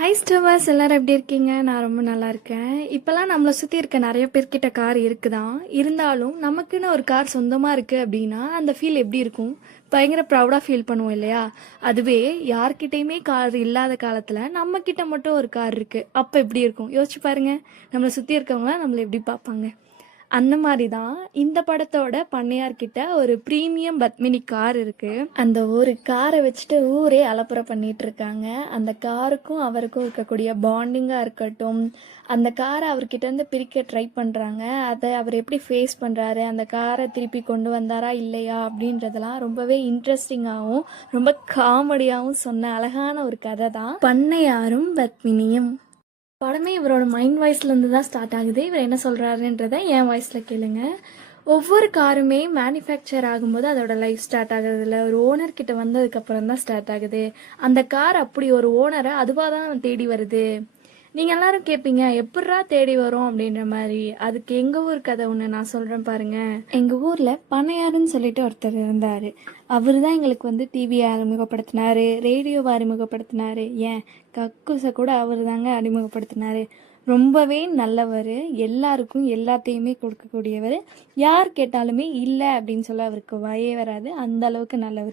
Hi ஸ்டவர்ஸ், எல்லாரும் எப்படி இருக்கீங்க? நான் ரொம்ப நல்லா இருக்கேன். இப்போல்லாம் நம்மளை சுற்றி இருக்க நிறைய பேர்கிட்ட கார் இருக்குதான். இருந்தாலும் நமக்குன்னு ஒரு கார் சொந்தமாக இருக்குது அப்படின்னா அந்த ஃபீல் எப்படி இருக்கும்? பயங்கர ப்ரௌடாக ஃபீல் பண்ணுவோம் இல்லையா? அதுவே யார்கிட்டயுமே கார் இல்லாத காலத்தில் நம்மக்கிட்ட மட்டும் ஒரு கார் இருக்குது, அப்போ எப்படி இருக்கும் யோசிச்சு பாருங்க. நம்மளை சுற்றி இருக்கவங்களாம் நம்மளை எப்படி பார்ப்பாங்க? அந்த மாதிரி தான் இந்த படத்தோட பண்ணையார்கிட்ட ஒரு ப்ரீமியம் பத்மினி கார் இருக்கு. அந்த ஒரு காரை வச்சுட்டு ஊரே அலப்புற பண்ணிட்டு இருக்காங்க. அந்த காருக்கும் அவருக்கும் இருக்கக்கூடிய பாண்டிங்கா இருக்கட்டும், அந்த காரை அவர்கிட்ட இருந்து பிரிக்க ட்ரை பண்றாங்க, அதை அவர் எப்படி ஃபேஸ் பண்றாரு, அந்த காரை திருப்பி கொண்டு வந்தாரா இல்லையா அப்படின்றதெல்லாம் ரொம்பவே இன்ட்ரெஸ்டிங்காகவும் ரொம்ப காமெடியாகவும் சொன்ன அழகான ஒரு கதை தான் பண்ணையாரும் பத்மினியும். படமே இவரோட மைண்ட் வாய்ஸ்லேருந்து தான் ஸ்டார்ட் ஆகுது. இவர் என்ன சொல்கிறாருன்றதை என் வாய்ஸில் கேளுங்க. ஒவ்வொரு காருமே மேனுஃபேக்சர் ஆகும்போது அதோட லைஃப் ஸ்டார்ட் ஆகுறது இல்லை, ஒரு ஓனர்கிட்ட வந்ததுக்கப்புறம் தான் ஸ்டார்ட் ஆகுது. அந்த கார் அப்படி ஒரு ஓனரை அதுவாக தான் தேடி வருது. நீங்கள் எல்லாரும் கேட்பீங்க எப்பட்றா தேடி வரும் அப்படின்ற மாதிரி. அதுக்கு எங்கள் ஊர் கதை ஒன்று நான் சொல்கிறேன் பாருங்க. எங்கள் ஊரில் பண்ணையாருன்னு சொல்லிட்டு ஒருத்தர் இருந்தார். அவர் தான் எங்களுக்கு டிவியை அறிமுகப்படுத்தினார், ரேடியோவை அறிமுகப்படுத்தினார், ஏன் கக்கூசை கூட அவர் தாங்க அறிமுகப்படுத்தினார். ரொம்பவே நல்லவர், எல்லாருக்கும் எல்லாத்தையுமே கொடுக்கக்கூடியவர். யார் கேட்டாலுமே இல்லை அப்படின்னு சொல்ல அவருக்கு வாயே வராது, அந்த அளவுக்கு நல்லவர்.